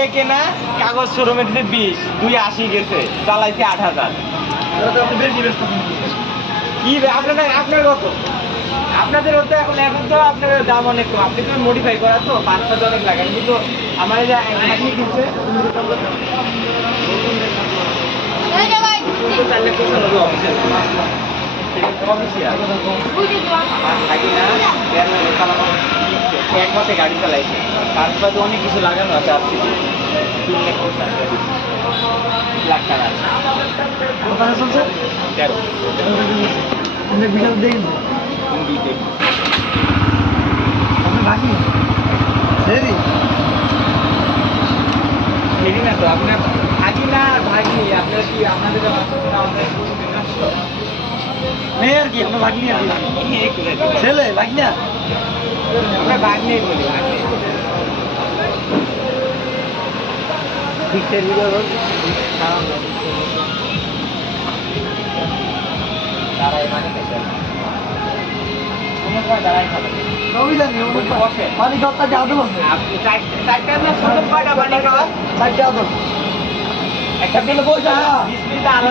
দুয়ে কেনা, কাগজ শোরুমে দিতে 20, 280 গেছে, চালাইছে 8000। কি আপনার কত? আপনাদের হতে এখন তো আপনার দাম অনেক কম, আপনি তো মডিফাই করা তো 5-6 অনেক লাগান, কিন্তু আমার যা একই কিনছে একমাত্র গাড়ি চালাইছে, তার সাথে অনেক কিছু লাগানো আছে, আর 3 লাখ টাকা চলছে 13 বিকাল দেখি আপনার ভাগি সেরি সেরি না তো আপনার ভাগি না ভাগি, আপনার কি আপনাদের মেয়ে আর কি আপনার ভাগি আর কি ছেলে ভাগি না আমরা ভাগ নেই বলি, ভাগ নেই দাঁড়াই মানে দাঁড়াই খাবে পানি খাওয়া আদল আছে আপনি চারটা না ছোট কয়টা পানি খাওয়া? 4টা আদল একটা দিলে বলছে 20 মিনিট